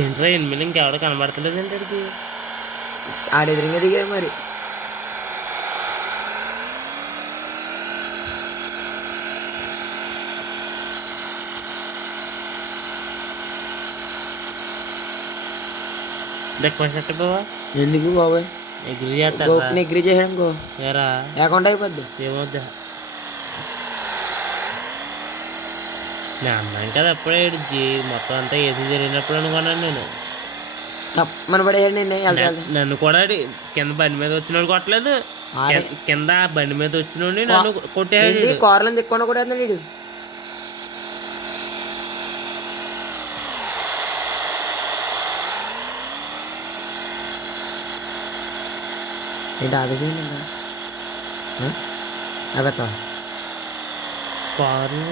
ఏంట్రా ఎనిమిది ఇంకెవడ కనబడతలేదు ఏంటి ఆడెదురుగా దిగారు మరి. బ్రేక్ఫాస్ట్ బావా ఎందుకు బాబాయ్ ఎగ్రీ చేస్తాడు ఎగ్రీ చేయడం గో ఏరా అకౌంట్ అయిపోద్ది. ఏమవుద్దా నేను అన్నాను కదా అప్పుడే మొత్తం అంతా ఏసీ జరిగినప్పుడు అనుకున్నాను నేను. తప్పమని పడేయాడు నిన్నే నన్ను కూడా కింద బండి మీద వచ్చినోడు కొట్టలేదు, కింద బండి మీద వచ్చినోడిని నన్ను కొట్టేయాడు. కార్లను తిక్కకుండా కూడా వీడు. ఏంటి ఆదేశం అబత్తా కారు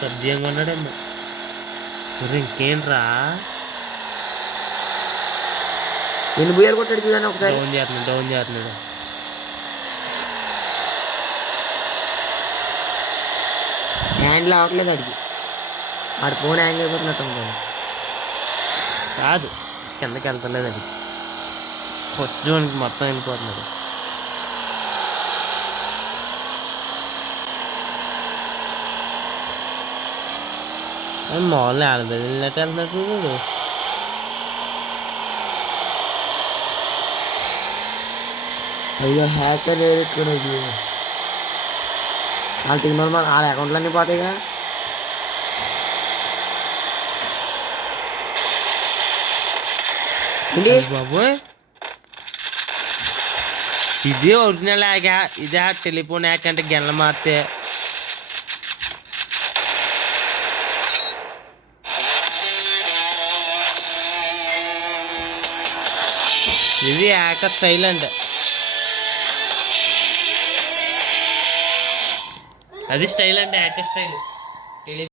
సబ్జీయంగా ఉన్నాడేమో. ఇంకేంట్రా ఎన్ని బుయ్యాలు కొట్టాడు చూడండి ఒకసారి. డౌన్ చేస్తున్నాడు హ్యాండిల్ అవ్వట్లేదు అడిగి ఆడు ఫోన్ హ్యాంగ్ అయిపోతున్నట్టు ఉంటాడు. కాదు కిందకి వెళ్తలేదు అది ఫస్ట్ జోన్కి మొత్తం వెళ్ళిపోతున్నాడు. మామూలు ఆడబెది వెళ్ళినట్టు వెళ్తున్నట్టు చూడు. అయ్యో హ్యాకర్ ఎత్తుకునేది వాళ్ళు తిన్న వాళ్ళ అకౌంట్లు అన్నీ పోతాయిగా. బాబోయ్ ఇది ఒరిజినల్ యాక్, ఇదే టెలిఫోన్ యాక్ అంటే గెల్ల మారితే. ఇది హ్యాకర్ స్టైల్ అంటే అది స్టైల్ అంటే హ్యాకర్ స్టైల్.